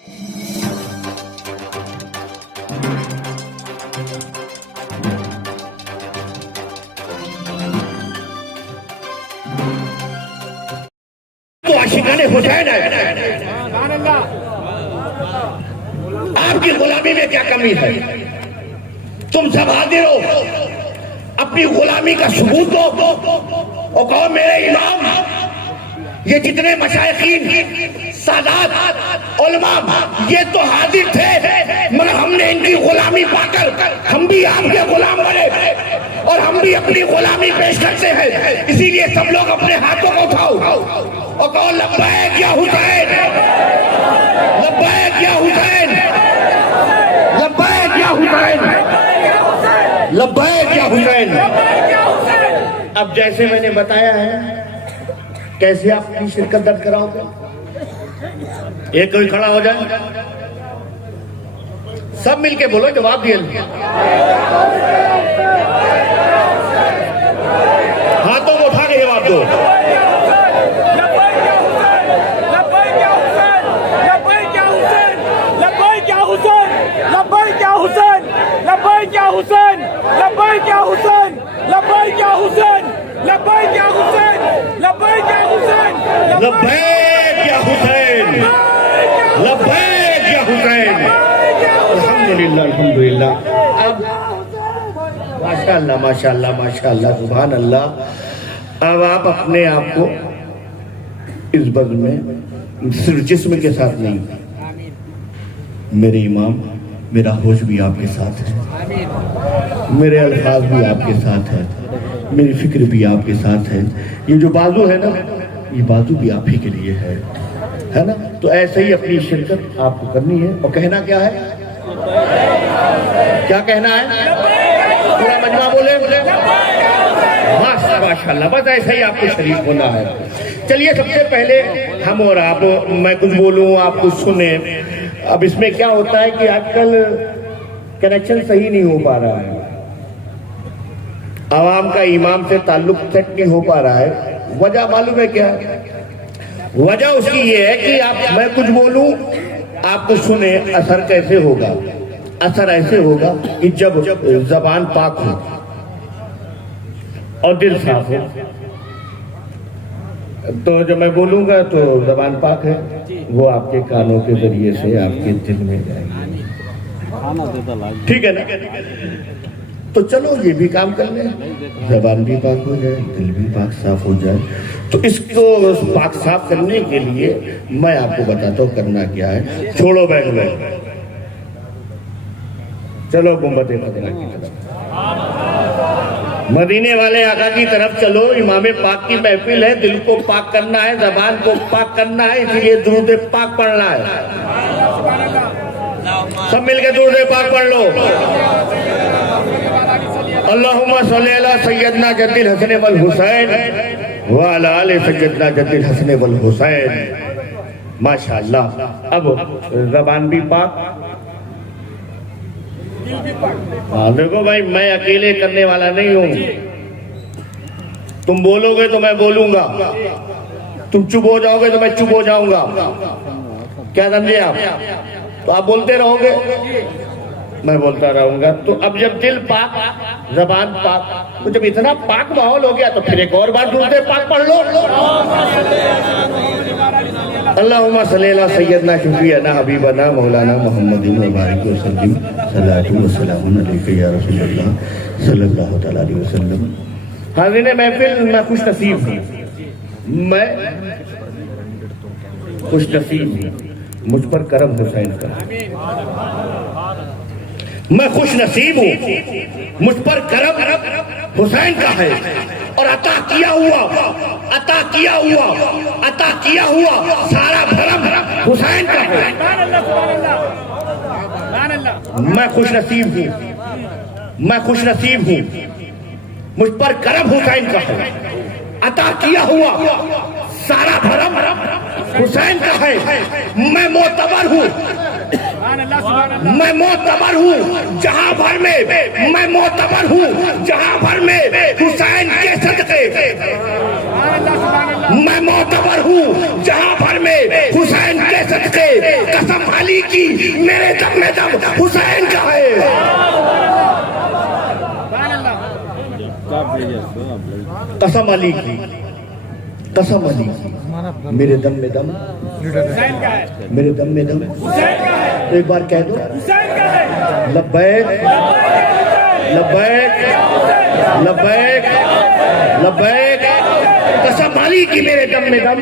तो आशिकाने हुसैन है। आपकी गुलामी में क्या कमी है? तुम सब हाजिर हो, अपनी गुलामी का सबूत दो और कहो मेरे इमाम, ये जितने मशाइखीन, सादात, उलमा, ये तो हाजिर थे, मगर हमने इनकी गुलामी पाकर हम भी आपके गुलाम बने और हम भी अपनी गुलामी पेश करते हैं। इसीलिए सब लोग अपने हाथों को उठाओ और कहो लब्बैक या हुसैन, लब्बैक या हुसैन, लब्बैक या हुसैन, लब्बैक या हुसैन। अब जैसे मैंने बताया है, कैसे आप अपनी शिरकत दर्ज कराओगे? एक कोई खड़ा हो जाए, सब मिलके बोलो, जवाब दिए। हाथों को उठा के जवाब दो। लब्बैक या हुसैन, लब्बैक या हुसैन। अल्हम्दुलिल्लाह, अल्हम्दुलिल्लाह। अब माशाअल्लाह, माशाअल्लाह, माशाअल्लाह, सुभान अल्लाह। अब आप अपने आप को इस बज़्म में सिर्फ जिस्म के साथ नहीं, मेरे इमाम, मेरा होश भी आपके साथ है, मेरे अल्फाज भी आपके साथ है, मेरी फिक्र भी आपके साथ है। ये जो बाजू है ना, ये बाजू भी आप ही के लिए है ना? तो ऐसे ही अपनी शिरकत आपको करनी है और कहना क्या है? क्या कहना है? पूरा मजमा बोले माशाअल्लाह। बस ऐसे ही आपको शरीक होना है। चलिए, सबसे पहले हम और आप, मैं कुछ बोलूं आप कुछ सुने। अब इसमें क्या होता है कि आजकल कनेक्शन सही नहीं हो पा रहा है, आवाम का इमाम से ताल्लुक सेट नहीं हो पा रहा है। वजह मालूम है क्या? वजह उसकी ये है कि मैं कुछ बोलूं, आप कुछ सुने। असर कैसे होगा? असर ऐसे होगा कि जब जबान पाक हो और दिल साफ हो, तो जब मैं बोलूंगा तो जबान पाक है, वो आपके कानों के जरिए से आपके दिल में जाएगी। ठीक है ना? तो चलो ये भी काम कर ले, जबान भी पाक हो जाए, दिल भी पाक साफ हो जाए। तो इसको पाक साफ करने के लिए मैं आपको बताता हूँ करना क्या है। छोड़ो बैग बैग, चलो गुंबद मदीना की तरफ, मदीने वाले आका की तरफ चलो। इमाम पाक की महफिल है, दिल को पाक करना है, जबान को पाक करना है, इसलिए दुरूद पाक पढ़ना है। सब मिलके दुरूद पाक पढ़ लो। अल्लाहुम्मा सल्ली अला सय्यदना जद्दिल हसन वल हुसैन व अला आले सय्यदना जद्दिल हसन वल हुसैन। माशाअल्लाह। अब ज़बान भी पाक। हाँ देखो भाई, मैं अकेले करने वाला नहीं हूँ। तुम बोलोगे तो मैं बोलूंगा, तुम चुप हो जाओगे तो मैं चुप हो जाऊंगा। क्या समझे आप? तो आप बोलते रहोगे, मैं बोलता रहूंगा। तो अब जब दिल पाक, जबान पाक, तो जब इतना पाक माहौल हो गया तो फिर एक और बार दुरूद पाक पढ़ लो। अल्लाहुम्मा सल्ली अला सय्यदना शफीअना हबीबना मौलाना मुहम्मदिन व बारिक वसल्लम सल्लल्लाहु अलैहि या रसूलल्लाह सल्लल्लाहु तआला अलैहि वसल्लम। हाज़िर महफिल, मैं खुश नसीब हूँ, मैं खुश नसीब हूँ, मुझ पर करम हुसैन का। मैं खुश नसीब हूँ, मुझ पर करम हुसैन का है। और अता किया हुआ सारा भरम हुसैन का है। मैं खुश नसीब हूँ, मैं खुश नसीब हूँ, मुझ पर करम हुसैन का है। अता किया हुआ सारा भरम हुसैन का है। मैं मोतबर हूँ, मैं मोतबर हूँ जहां भर में, मैं मोतबर हूँ जहां भर में हुसैन के सदक़े। मैं मोतबर हूँ जहां भर में हुसैन के सदक़े। कसम अली की मेरे दम में दम हुसैन का है। कसम अली की, कसम अली की, मेरे दम में दम, मेरे दम में दम। तो एक बार कह दो लब्बैक लब्बैक लब्बैक लब्बैक, कसम अली की मेरे दम में दम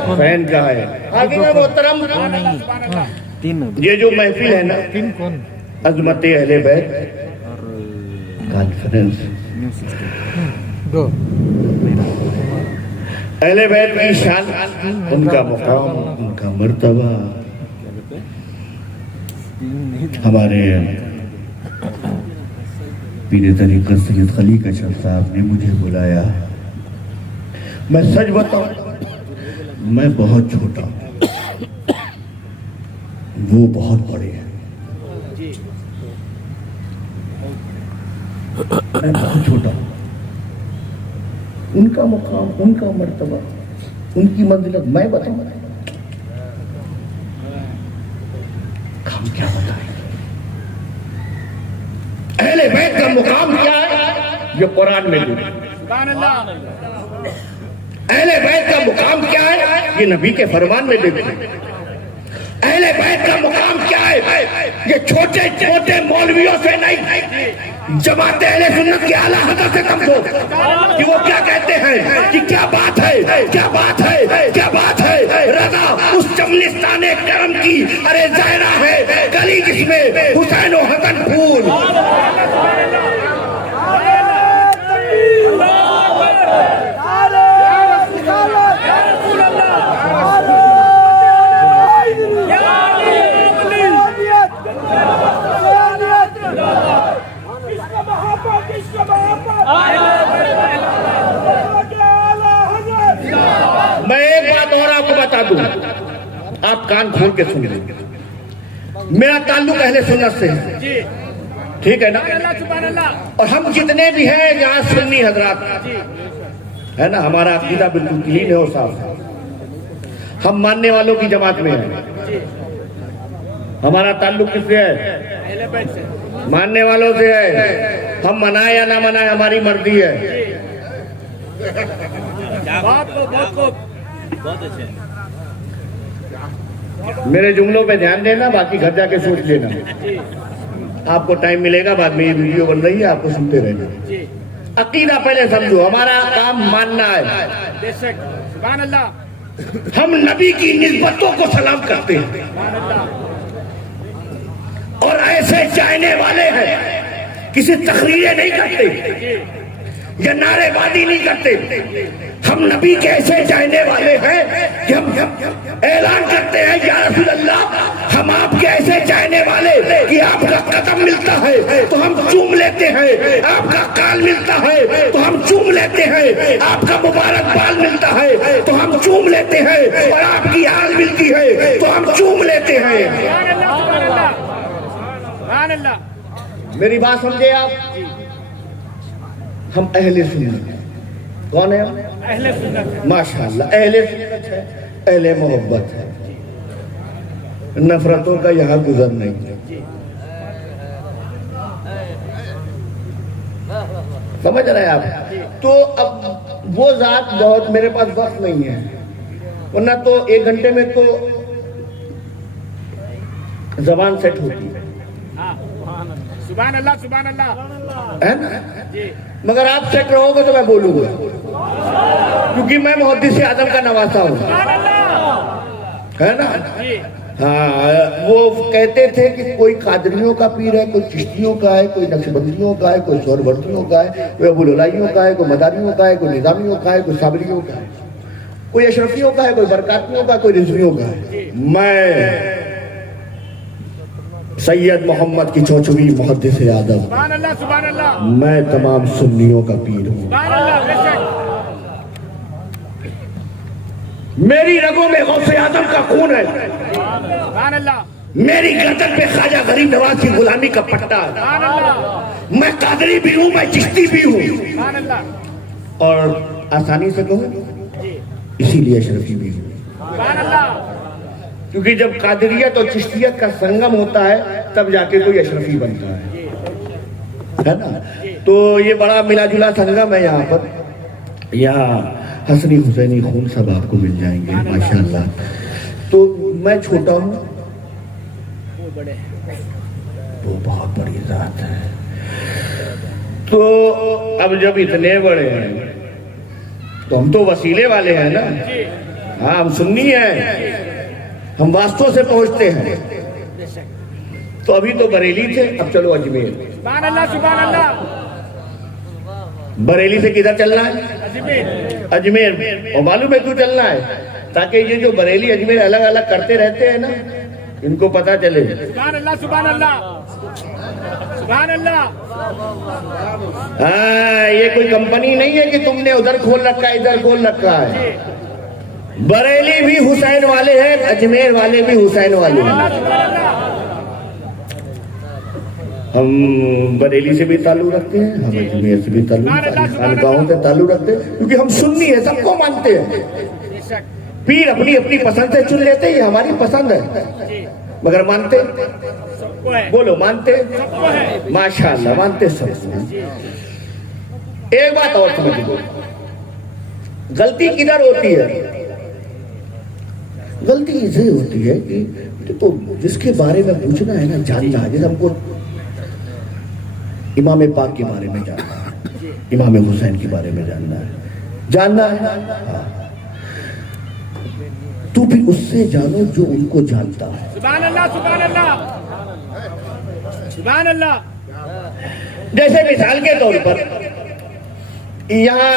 हुसैन का है। आगे में मोहतरम ये जो महफिल है ना, अजमत अहले बैत कॉन्फ्रेंस, अहले बैत की शान, उनका मुकाम, उनका मर्तबा, हमारे पीरे तरीक़त सैयद खलीक अशरफ साहब ने मुझे बुलाया। मैं सच बताऊं, मैं बहुत छोटा हूं, वो बहुत बड़े हैं। मैं बहुत छोटा हूं, उनका मुकाम, उनका मर्तबा, उनकी मंजिलत मैं बताऊं, हम क्या बताएं? अहले बैत का मुकाम क्या है ये कुरान में लिखा है। अहले बैत का मुकाम क्या है ये नबी के फरमान में लिखा है। अहले बैत का मुकाम क्या है ये छोटे छोटे मौलवियों से नहीं, जमात अहले सुन्नत के आला हज़रत से समझो कि वो क्या कहते हैं, कि क्या बात है, क्या बात है, क्या बात है। रज़ा उस चमनिस्ताने करम की, अरे ज़ायरा है गली जिसमें हुसैन और हसन फूल। मैं एक बात और आपको बता दूं, आप कान खोल के सुन लीजिए। मेरा ताल्लुक अहले सुन्नत से है, ठीक है ना? और हम जितने भी हैं यहाँ सुन्नी हजरात है ना, हमारा अकीदा बिल्कुल क्लीन है और साफ है। हम मानने वालों की जमात में हैं। हमारा ताल्लुक किससे है? मानने वालों से है। हम मनाए या ना मनाए हमारी मर्जी है। बहुत अच्छे। मेरे जुमलों पे ध्यान देना, बाकी घर जाके सोच लेना। आपको टाइम मिलेगा, बाद में ये वीडियो बन रही है, आपको सुनते रहना। अकीदा पहले समझो, हमारा काम मानना है। सुभान अल्लाह। हम नबी की निस्बतों को सलाम करते हैं और ऐसे चाहने वाले हैं, किसी तकरीरें नहीं करते या नारेबाजी नहीं करते। हम नबी के ऐसे चाहने वाले हैं कि हम ऐलान करते हैं, या रसूल अल्लाह, हम आपके ऐसे चाहने वाले कि आपका कदम मिलता है तो हम चूम लेते हैं, आपका काल मिलता है तो हम चूम लेते हैं, आपका मुबारक बाल मिलता है तो हम चूम लेते हैं, और आपकी आल मिलती है तो हम चूम लेते हैं। मेरी बात समझे आप? हम अहले सुन्नत हैं। कौन है? अहले सुन्नत। माशाअल्लाह, अहले सुन्नत है, अहले मोहब्बत है, नफरतों का यहाँ गुजर नहीं है। समझ रहे हैं आप? तो अब वो जात, बहुत मेरे पास वक्त नहीं है, वरना तो 1 घंटे में तो जबान सेट होती है। सुभान अल्लाह, सुभान अल्लाह, है ना? मगर आप सेट रहोगे तो मैं बोलूंगा, क्योंकि मैं मुहद्दिस आजम का नवासा हूँ, है ना? हाँ, वो कहते थे कि कोई कादरियों का पीर है, कोई चिश्तियों का है, कोई नक्शबंदियों का है, कोई सोहरवर्दियों का है, कोई अबुललाइयों का है, कोई मदारियों का है, कोई निजामियों का है, कोई साबरियों का है, कोई अशरफियों का है, कोई बरकातियों का, कोई रिजवियों का है। मैं सैयद मोहम्मद की चौचुवी मुहद्दिस आदम, सुभान अल्लाह, सुभान अल्लाह, मैं तमाम सुन्नियों का पीर हूँ। मेरी रगों में गौसे आजम का खून है, सुभान अल्लाह। मेरी गर्दन पे ख्वाजा गरीब नवाज की गुलामी का पट्टा है। मैं कादरी भी हूँ, मैं चिश्ती भी हूँ, और आसानी से कहूँ इसीलिए अशरफी भी हूँ। क्योंकि जब कादरियत और चिश्तियत का संगम होता है तब जाके कोई अशरफी बनता है ना। तो ये बड़ा मिला जुला संगम है यहाँ पर। यहाँ हसनी हुसैनी खून सब आपको मिल जाएंगे माशाल्लाह। तो मैं छोटा हूँ, वो बहुत बड़ी जात है। तो अब जब इतने बड़े हैं तो हम तो वसीले वाले हैं ना। हाँ, हम सुन्नी हैं, हम वास्तव से पहुंचते हैं। तो अभी तो बरेली थे, अब चलो अजमेर। सुभान अल्लाह, सुभान अल्लाह। बरेली से किधर चलना है? अजमेर। और मालूम है क्यों चलना है? ताकि ये जो बरेली अजमेर अलग अलग करते रहते हैं ना, इनको पता चले। सुभान अल्लाह, सुभान अल्लाह, सुभान अल्लाह। हाँ, ये कोई कंपनी नहीं है कि तुमने उधर खोल रखा है इधर खोल रखा है। बरेली भी हुसैन वाले हैं, अजमेर वाले भी हुसैन वाले हैं। हम बरेली से भी ताल्लुक रखते हैं, हम अजमेर से भी ताल्लुक रखते हैं, खानकाहों से ताल्लुक रखते हैं, क्योंकि हम सुन्नी है, सबको मानते हैं। पीर अपनी अपनी पसंद से चुन लेते हैं, ये हमारी पसंद है, मगर मानते बोलो मानते माशाअल्लाह, मानते सब। एक बात और समझ लो, गलती किधर होती है? गलती इसे होती है कि तो जिसके बारे में पूछना है ना, जानना है। जैसे हमको इमाम पाक के बारे में जानना है, इमाम हुसैन के बारे में जानना है। हाँ। तो फिर उससे जानो जो उनको जानता है। सुभान अल्लाह, सुभान अल्लाह, सुभान अल्लाह। जैसे मिसाल के तौर पर यहाँ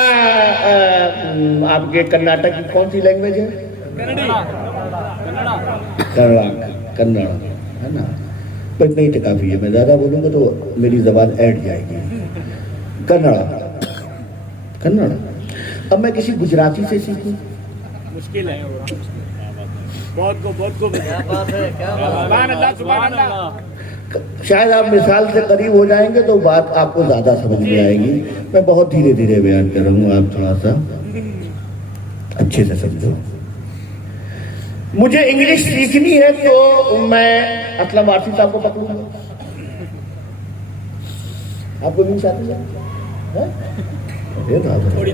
आपके कर्नाटक की कौन सी लैंग्वेज है? कन्नड़ है ना। पर नहीं तो काफी है, मैं ज्यादा बोलूंगा तो मेरी जबान ऐड जाएगी। कन्नड़। अब मैं किसी गुजराती से सीखूं, मुश्किल है। बहुत को सुभान अल्लाह, सुभान अल्लाह। शायद आप मिसाल से करीब हो जाएंगे तो बात आपको ज्यादा समझ में आएगी। मैं बहुत धीरे धीरे बयान कर रहा हूँ, आप थोड़ा सा अच्छे से समझो। मुझे इंग्लिश सीखनी है तो मैं असलम आरसी साहब को पकड़ूंगा। आपको इंग्लिश आती है? थोड़ी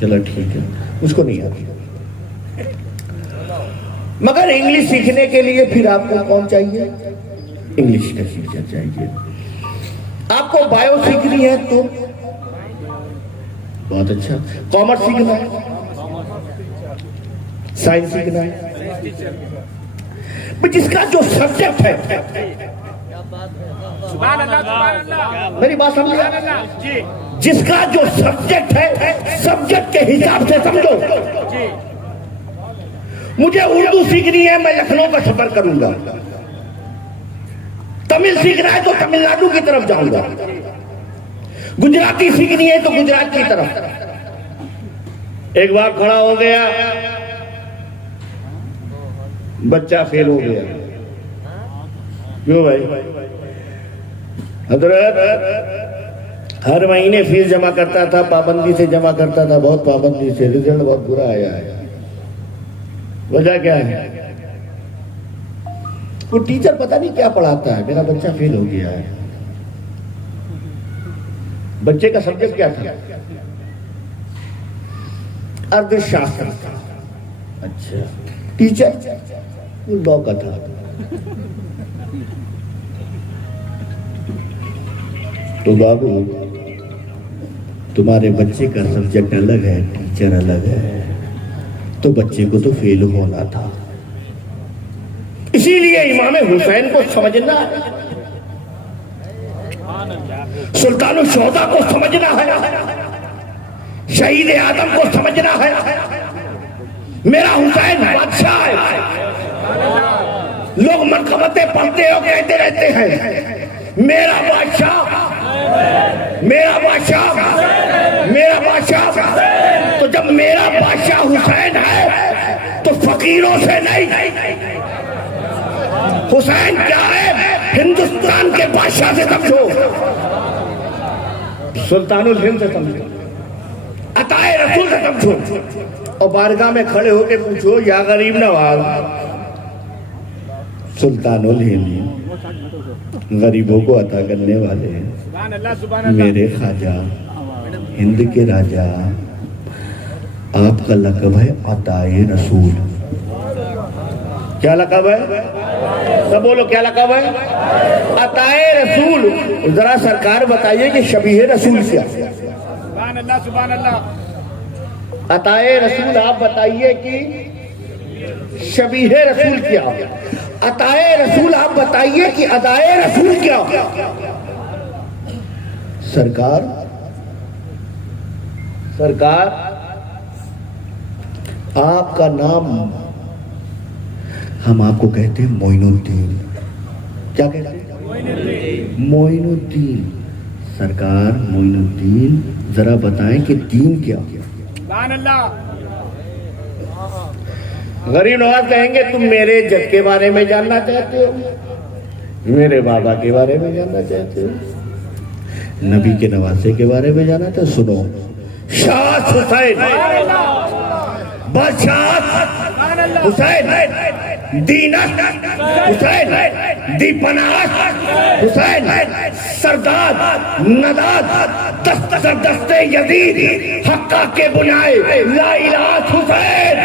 चलो ठीक है, उसको नहीं आती। मगर इंग्लिश सीखने के लिए फिर आपको कौन चाहिए? इंग्लिश का टीचर चाहिए। आपको बायो सीखनी है तो बहुत अच्छा, कॉमर्स सीखना है, साइंस सीखना है, जिसका जो सब्जेक्ट है। सुभान अल्लाह, सुभान अल्लाह। मेरी बात समझिए, जिसका जो सब्जेक्ट है, सब्जेक्ट के हिसाब से समझो। मुझे उर्दू सीखनी है, मैं लखनऊ का सफर करूंगा। तमिल सीखना है तो तमिलनाडु की तरफ जाऊंगा। गुजराती सीखनी है तो गुजरात की तरफ। एक बार खड़ा हो गया, बच्चा फेल हो गया। क्यों भाई? हजरत हर महीने फीस जमा करता था, पाबंदी से जमा करता था, बहुत पाबंदी से, रिजल्ट बहुत बुरा आया है। वजह क्या है? वो टीचर पता नहीं क्या पढ़ाता है, मेरा बच्चा फेल हो गया है। बच्चे का सब्जेक्ट क्या था? अर्थशास्त्र। अच्छा, टीचर लॉ का था। तो बाबू, तुम्हारे बच्चे का सब्जेक्ट अलग है, टीचर अलग है, तो बच्चे को तो फेल होना था। इसीलिए इमाम हुसैन को समझना है, सुल्तान शोदा को समझना है, शहीद आदम को समझना है। मेरा हुसैन बादशाह है। लोग मनकबतें पढ़ते हो कहते रहते हैं मेरा बादशाह, मेरा बादशाह, मेरा बादशाह। तो जब मेरा बादशाह हुसैन है तो फकीरों से नहीं, हुसैन क्या है? हिंदुस्तान के बादशाह से समझो, सुल्तानुल हिंद से समझो, अताए रसूल से समझो। और बारगाह में खड़े होकर पूछो, या गरीब नवाज, सुल्तानुल हिंद, गरीबों को अता करने वाले सुभान अल्लाह, सुभान अल्लाह। मेरे ख्वाजा, हिंद के राजा, आपका लक़ब है अताए रसूल। क्या लक़ब है? सब बोलो, क्या लक़ब है? अताए रसूल। जरा सरकार बताइए कि शबीह रसूल क्या? सुभान अल्लाह, सुभान अल्लाह। अताए रसूल आप बताइए कि शबीह रसूल क्या? अताए रसूल आप बताइए कि अदाए रसूल क्या? सरकार आपका नाम हम आपको कहते हैं मोइनुद्दीन। क्या कहते हैं? मोइनुद्दीन। सरकार मोइनुद्दीन, जरा बताएं कि दीन क्या? सुभान अल्लाह। गरीब नवाज कहेंगे तुम मेरे जद के बारे में जानना चाहते हो, मेरे बाबा के बारे में जानना चाहते हो, नबी के नवासे के बारे में जानना चाहते हो? सुनो, शाह हुसैन, बादशाह हुसैन, दीनत हुसैन, दीपनाश हुसैन, सरदार नदाद, दस्ते यजीद, हक्का के बुनाए लाइलात हुसैन।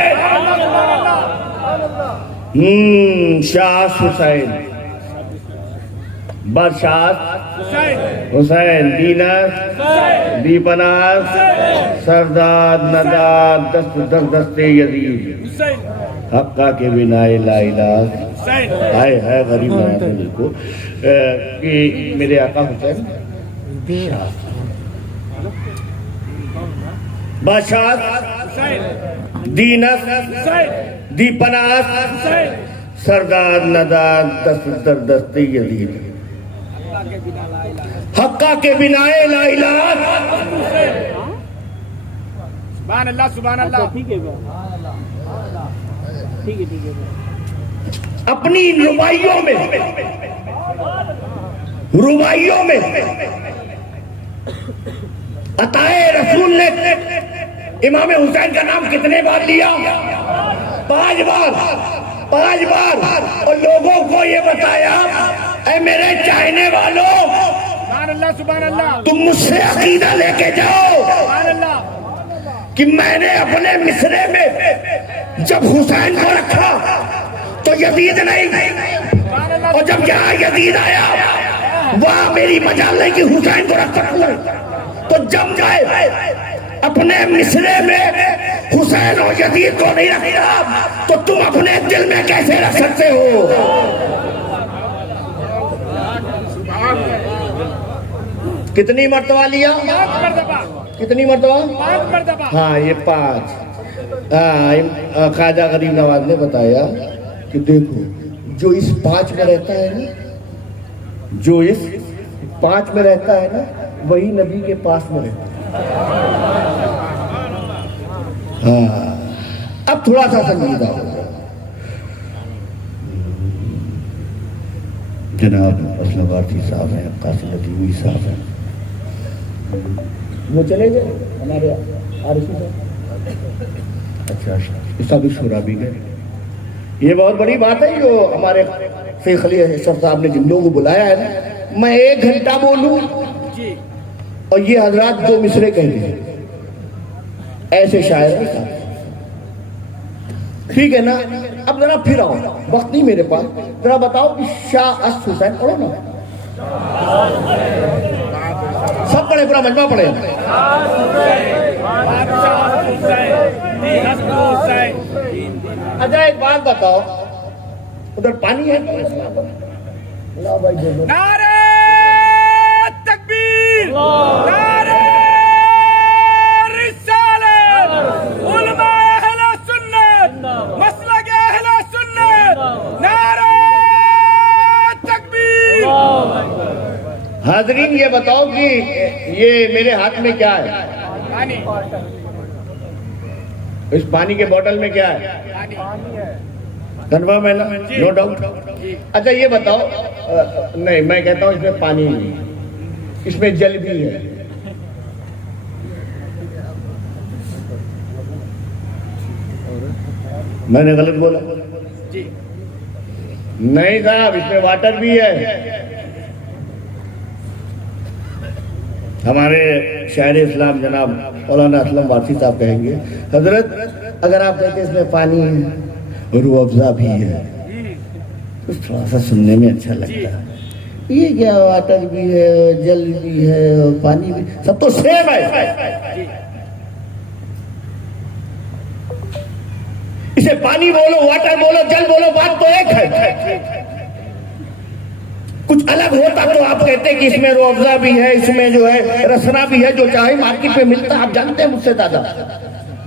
शाह हुसैन, बादशाह हुसैन, दीनत, दीपनाश, सरदार नदाद, दस्ते यजीद, हक्का के बिनाए लाइलात। हाय हाय गरीब नवाज को कि मेरे आका हुसैन बादशाह, दीनत, दीपनाश, सरदार नदाद, दस्ते यजीद, हक्का के बिनाए लाइलात। सुभान अल्लाह, सुभान अल्लाह। ठीक है। अपनी रुबाइयों में अताए रसूल ने इमाम हुसैन का नाम कितने बार लिया? 5 बार। और लोगों को ये बताया, ऐ मेरे चाहने वालों, सुभान अल्लाह, सुभान अल्लाह। तुम मुझसे अकीदा लेके जाओ सुभान अल्लाह। कि मैंने अपने मिसरे में जब हुसैन को रखा तो यजीद नहीं, और जब यहाँ यजीद आया वहां मेरी मजाल नहीं कि हुसैन को रख सकूं, तो जब जाए अपने मिसरे में हुसैन और यजीद को नहीं रखता तो तुम अपने दिल में कैसे रख सकते हो? कितनी मर्तबा लिया? 5 मर्तबा। कितनी मर्तबा? 5 मर्तबा। हाँ, ये 5। ख्वाजा गरीब नवाज ने बताया कि देखो, जो इस 5 में रहता है ना, जो इस 5 में रहता है ना, वही नबी के पास में रहता है। हाँ, अब थोड़ा सा संजीदा हो गया। जनाब असलम वारसी साहब हैं, कासिम नदीवी साहब हैं, वो चले गए हमारे आरिफी साहब। अच्छा, इसका भी शुरा भी गए। ये बहुत बड़ी बात है जो हमारे शेख अली अशरफ साहब ने जिन लोगों को बुलाया है ना, मैं 1 घंटा बोलूं और ये हजरात 2 मिसरे कहेंगे, ऐसे शायर हैं साहब। ठीक है ना? अब जरा फिर आओ, वक्त नहीं मेरे पास, जरा बताओ कि शाह अस हुसैन पढ़ो ना, सब पढ़े, पूरा मजमा पढ़े। अच्छा, एक बात बताओ, उधर पानी है? नारे तकबीर, नारे रिसालत, उलमा अहले सुन्नत, मसलक अहले सुन्नत, नारे तकबीर। हाजरीन, ये बताओ कि ये मेरे हाथ में क्या है? पानी। इस पानी के बोतल में क्या है? कन्फर्म है ना? No doubt. अच्छा, ये बताओ, नहीं, मैं कहता हूँ इसमें पानी नहीं, इसमें जल भी है। मैंने गलत बोला? नहीं साहब, इसमें वाटर भी है। हमारे शायर इस्लाम जनाब मौलाना असलम वारसी साहब कहेंगे, हजरत अगर आप कहते इसमें पानी है, रूह अफ़ज़ा भी है, तो थोड़ा सा सुनने में अच्छा लगता है। ये क्या, वाटर भी है, जल भी है, और पानी भी, सब तो सेम है। इसे पानी बोलो, वाटर बोलो, जल बोलो, बात तो एक है। कुछ अलग होता तो आप कहते कि इसमें रूह अफ़ज़ा भी है, इसमें जो है रसना भी है, जो चाहे मार्केट में मिलता है, आप जानते हैं मुझसे ज्यादा,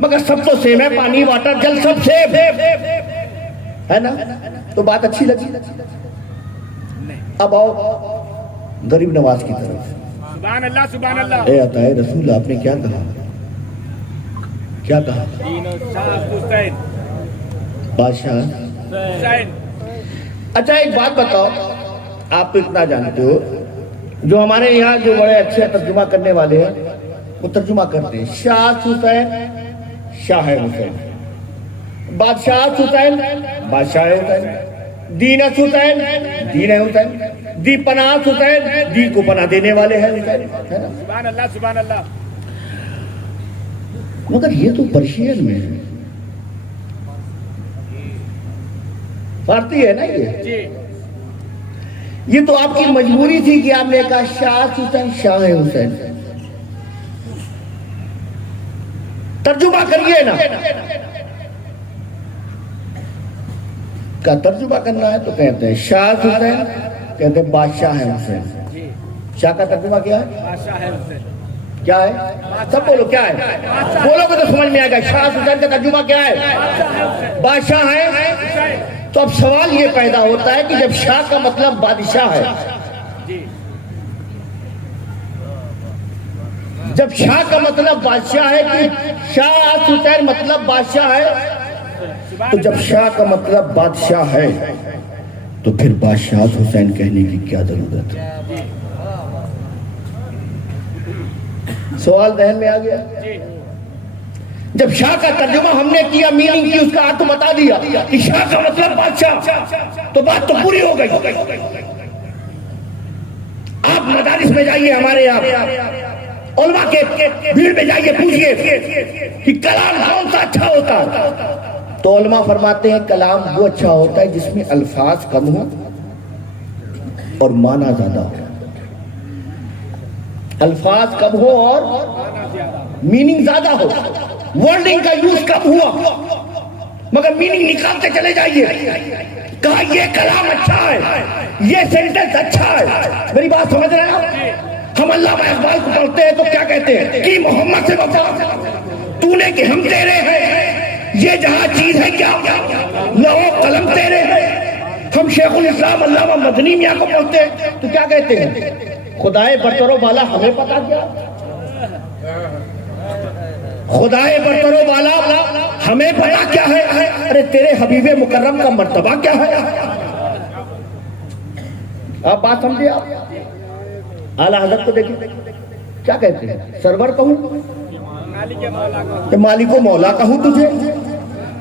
मगर सब तो सेम है, पानी वाटर जल सब सेम है ना। तो बात अच्छी लगी। अब आओ गरीब नवाज की तरफ। सुभान अल्लाह, सुभान अल्लाह। ए अता रसूल, आपने क्या कहा, क्या कहा? बादशाह। अच्छा एक बात बताओ, आप तो इतना जानते हो, जो हमारे यहाँ जो बड़े अच्छे तर्जुमा करने वाले हैं वो तर्जुमा करते हैं, शाह हुसैन शाह हुसैन, बादशाह हुसैन बादशाह हुसैन, दीन हुसैन दीन हुसैन, दी पनाह हुसैन, दी को पनाह देने वाले हैं हुसैन, है ना। सुभान अल्लाह, सुभान अल्लाह। मगर ये तो पर्शियन में है, फारसी है ना ये तो आपकी मजबूरी थी कि आपने कहा शाह हुसैन शाह हुसैन। तर्जुमा करिए ना, का तर्जुमा करना है तो कहते हैं शाह हुसैन, कहते हैं बादशाह हुसैन। शाह का तर्जुमा क्या है? बादशाह हुसैन। क्या है? सब बोलो क्या है, बोलोगे तो समझ में आएगा। शाह हुसैन का तर्जुमा क्या है? बादशाह है। तो अब सवाल ये पैदा होता है कि जब शाह का मतलब बादशाह है, जब शाह का मतलब बादशाह है कि शाह हुसैन मतलब बादशाह है, तो जब शाह का मतलब बादशाह है तो फिर बादशाह हुसैन कहने की क्या जरूरत है? सवाल दहन में आ गया। जब शाह का तर्जुमा हमने किया, मीनिंग की, उसका अर्थ बता दिया कि शाह का मतलब बादशाह, तो बात तो पूरी हो गई। आप मदारिस में जाइए, हमारे यहाँ उलमा के भीड़ में जाइए, पूछिए कि कलाम कौन सा अच्छा होता है, तो उलमा फरमाते हैं कलाम वो अच्छा होता है जिसमें अल्फाज कम हो और माना ज्यादा हो। अल्फाज कम हो और मीनिंग ज्यादा हो, वर्डिंग का यूज कम हुआ मगर मीनिंग निकालते चले जाइए। कहा ये कलाम अच्छा है, ये सेंटेंस अच्छा है। मेरी बात समझ रहे हैं आप? हम अल्लामा इकबाल को पढ़ते हैं तो क्या कहते हैं कि मोहम्मद से वफा तूने कि हम तेरे हैं, ये जहां चीज है क्या लौह कलम तेरे हैं। हम शेखुल इस्लाम अल्लामा मदनी मियां को पढ़ते हैं तो क्या कहते हैं, खुदाए बरतरो वाला हमें पता क्या, खुदाए बरतरो वाला हमें पता क्या है। अरे तेरे हबीबे मुकर्रम का मर्तबा क्या है? आप बात समझिए। आप आला हज़रत को देखिए क्या कहते हैं, सरवर कहूं मालिको मौला कहूं तुझे,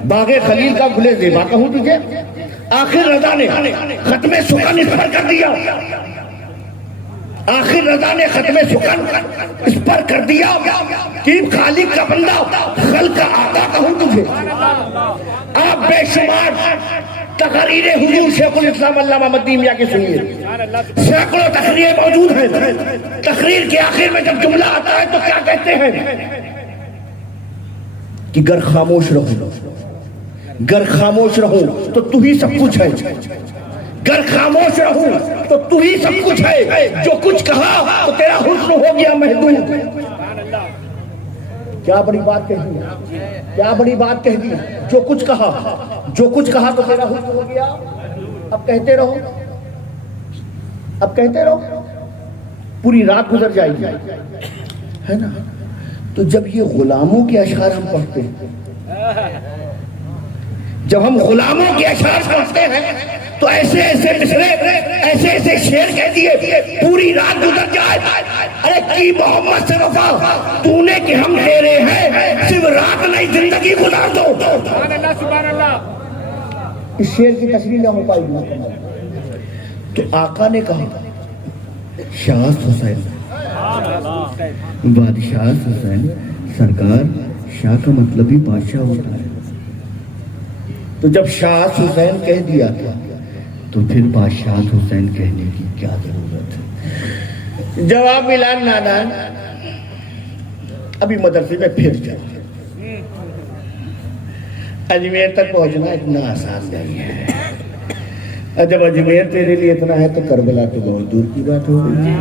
बागे खलील का गुले ज़ेबा कहूं तुझे। आखिर रज़ा ने खत्मे सुकन इस पर कर दिया, आखिर रज़ा ने खत्मे सुकन इस पर कर दिया कि खालिक का बंदा खल का आका कहूं तुझे। आप बेशुमार तकरीरें हुजूर शेखुल इस्लाम अल्लामा मदनी मियां की सुनिए, सैकड़ों तकरीरें मौजूद हैं। तकरीर के आखिर में जब जुमला आता है तो क्या कहते हैं कि गर खामोश रहो, गर खामोश रहो तो तू ही सब कुछ है, गर खामोश रहूं तो तू ही सब कुछ है। जो कुछ कहा तो तेरा हुस्न हो गया महदूद। क्या बड़ी बात कह दी, क्या बड़ी बात कह दी। जो कुछ कहा, जो कुछ कहा तो तेरा हुस्न हो गया। अब कहते रहो, अब कहते रहो, पूरी रात गुजर जाएगी, है ना। तो जब ये गुलामों के अशआर हम पढ़ते हैं, जब हम गुलामों के अशआर पढ़ते हैं तो ऐसे ऐसे मिसरे, ऐसे ऐसे शेर कह दिए, पूरी रात गुजर जाए। अरे की मोहम्मद से वफा तूने कि हम तेरे हैं, सिर्फ रात नहीं जिंदगी गुजार दो। सुभान अल्लाह, सुभान अल्लाह। इस शेर की तशरीह ना हो पाएगी। तो आका ने कहा शाह हुसैन, बादशाह हुसैन, सरकार शाह का मतलब ही बादशाह होता है। तो जब शाह हुसैन कह दिया था तो फिर बादशाह हुसैन कहने की क्या जरूरत है। जवाब मिला नाना, अभी मदरसे में फिर चल। अजमेर तक पहुंचना इतना आसान नहीं है। जब अजमेर तेरे लिए इतना है तो करबला तो बहुत दूर की बात हो गई।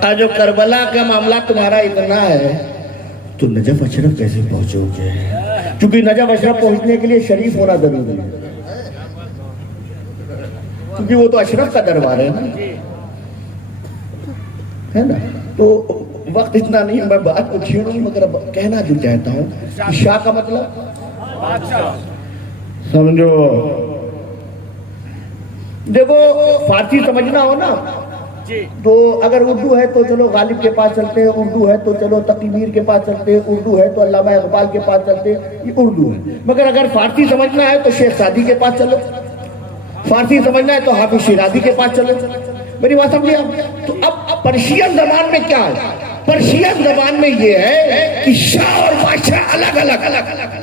आज जो करबला का मामला तुम्हारा इतना है तो नजफ अशरफ कैसे पहुंचोगे? क्योंकि नजफ अशरफ पहुंचने के लिए शरीफ होना जरूरी है, क्योंकि वो तो अशरफ का दरबार है ना। तो वक्त इतना नहीं, मैं बात को छेड़ूं, मगर कहना जो चाहता हूँ शाह का मतलब समझो। देखो फारसी समझना हो ना तो अगर उर्दू है तो चलो गालिब के पास चलते हैं, उर्दू है तो चलो तकीमीर के पास चलते हैं, उर्दू है तो अल्लामा इकबाल के पास चलते हैं, ये उर्दू है। मगर अगर फारसी समझना है तो शेख सादी के पास चलो, फारसी समझना है तो हाफिज शिराजी के पास चलो। मेरी बात समझिए आप। तो अब पर्शियन जबान में क्या है? पर्शियन जबान में ये है कि शाह और बादशाह अलग अलग अलग अलग।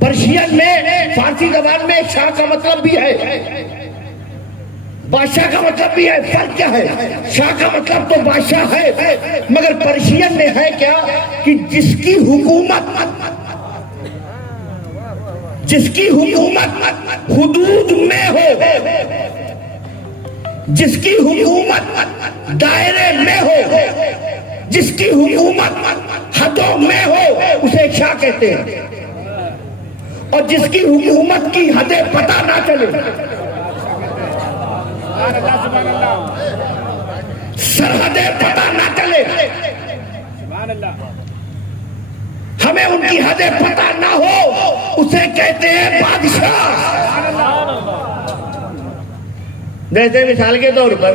पर्शियन में, फारसी जबान में शाह का मतलब भी है, बादशाह का मतलब भी है। फर्क क्या है? शाह का मतलब तो बादशाह है, मगर पर्शियन में है क्या कि जिसकी हुकूमत हुदूद में हो, जिसकी हुकूमत दायरे में हो, जिसकी हुकूमत हदों में हो, उसे शाह कहते हैं। और जिसकी हुकूमत की हदें पता ना चले, सरहदें पता ना चले, हमें उनकी हदें पता ना हो, उसे कहते हैं बादशाह। जैसे मिसाल के तौर पर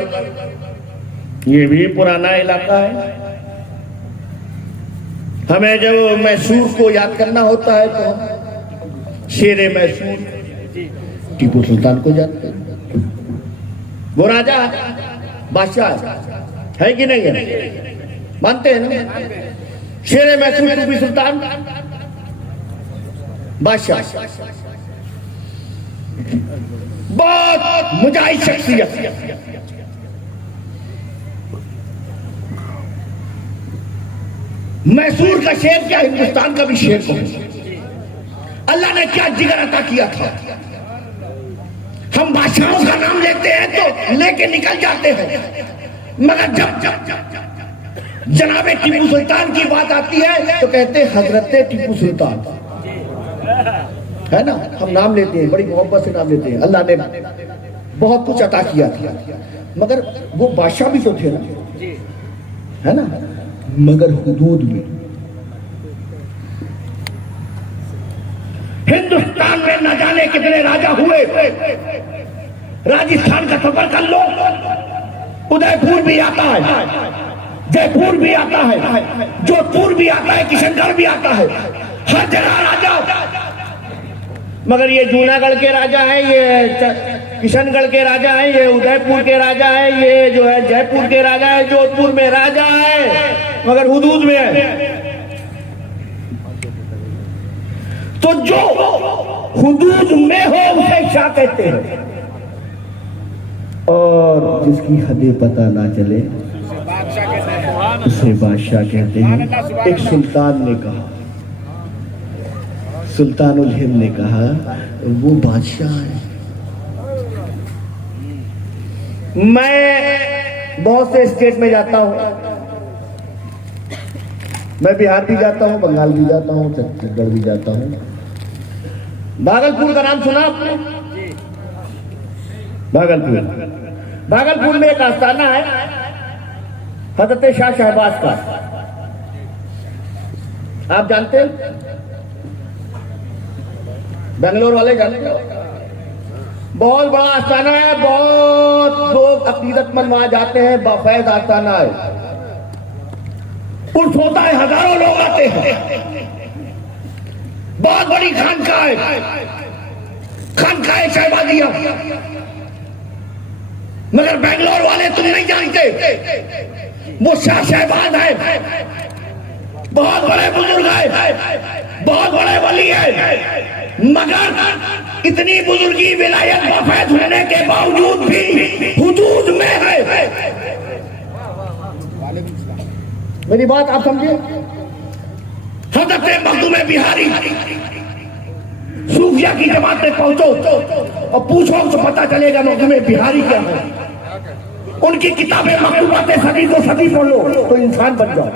ये भी पुराना इलाका है, हमें जब मैसूर को याद करना होता है तो शेरे मैसूर टीपू सुल्तान को जानते हैं। वो राजा बादशाह है कि नहीं है? मानते हैं ना? शेरे मैसूर टीपू सुल्तान बादशाह, बहुत मुजाहिद शख्सियत। मैसूर का शेर क्या हिंदुस्तान का भी शेर को अल्लाह ने क्या जिगर अता किया था। हम बादशाहों का नाम लेते हैं तो लेके निकल जाते हैं, मगर जब जनाबे टीपू सुल्तान की बात आती है तो कहते हैं हजरत टीपू सुल्तान, है ना। हम नाम लेते हैं, बड़ी मोहब्बत से नाम लेते हैं। अल्लाह ने बहुत कुछ अता किया था, मगर वो बादशाह भी तो थे ना, है ना, मगर हुदूद में। हिंदुस्तान में न जाने कितने राजा हुए। राजस्थान का सफर कर लो, उदयपुर भी आता है, जयपुर भी आता है, जोधपुर भी आता है, किशनगढ़ भी आता है, हर जगह राजा। मगर ये जूनागढ़ के राजा है, ये किशनगढ़ के राजा है, ये उदयपुर के राजा है, ये जो है जयपुर के राजा है, जोधपुर में राजा है, मगर हुदूद में है। तो जो हुदूद में हो उसे शाह कहते हैं, और जिसकी हदें पता ना चले उसे बादशाह कहते हैं। एक सुल्तान ने कहा, सुल्तानुल हिंद ने कहा वो बादशाह है। मैं बहुत से स्टेट में जाता हूं, मैं बिहार भी जाता हूं, बंगाल भी जाता हूं, छत्तीसगढ़ भी जाता हूं। भागलपुर का नाम सुना आपने? भागलपुर में एक आस्थाना है हजरत शाह शहबाज का, आप जानते हैं? बेंगलोर वाले जानते हैं? बहुत बड़ा आस्थाना है, बहुत लोग अकीदतमंद वहां जाते हैं, बाफैज आस्थाना है। उर्स होता है, हजारों लोग आते हैं। बहुत बड़ी खानकाह है, खानकाह शहबादिया। मगर बेंगलोर वाले तुम नहीं जानते, वो शाह शहबाज है, बहुत बड़े बुजुर्ग है, बहुत बड़े वली है, मगर इतनी बुजुर्गी विलायत वफात होने के बावजूद भी हुदूद में है। मेरी बात आप समझिए। हजरत मखदूम बिहारी सूफिया की जमात में पहुंचो और पूछो तो पता चलेगा मखदूम बिहारी क्या है। उनकी किताबें मखदूमात सदी को सदी पढ़ लो तो इंसान बन जाओ।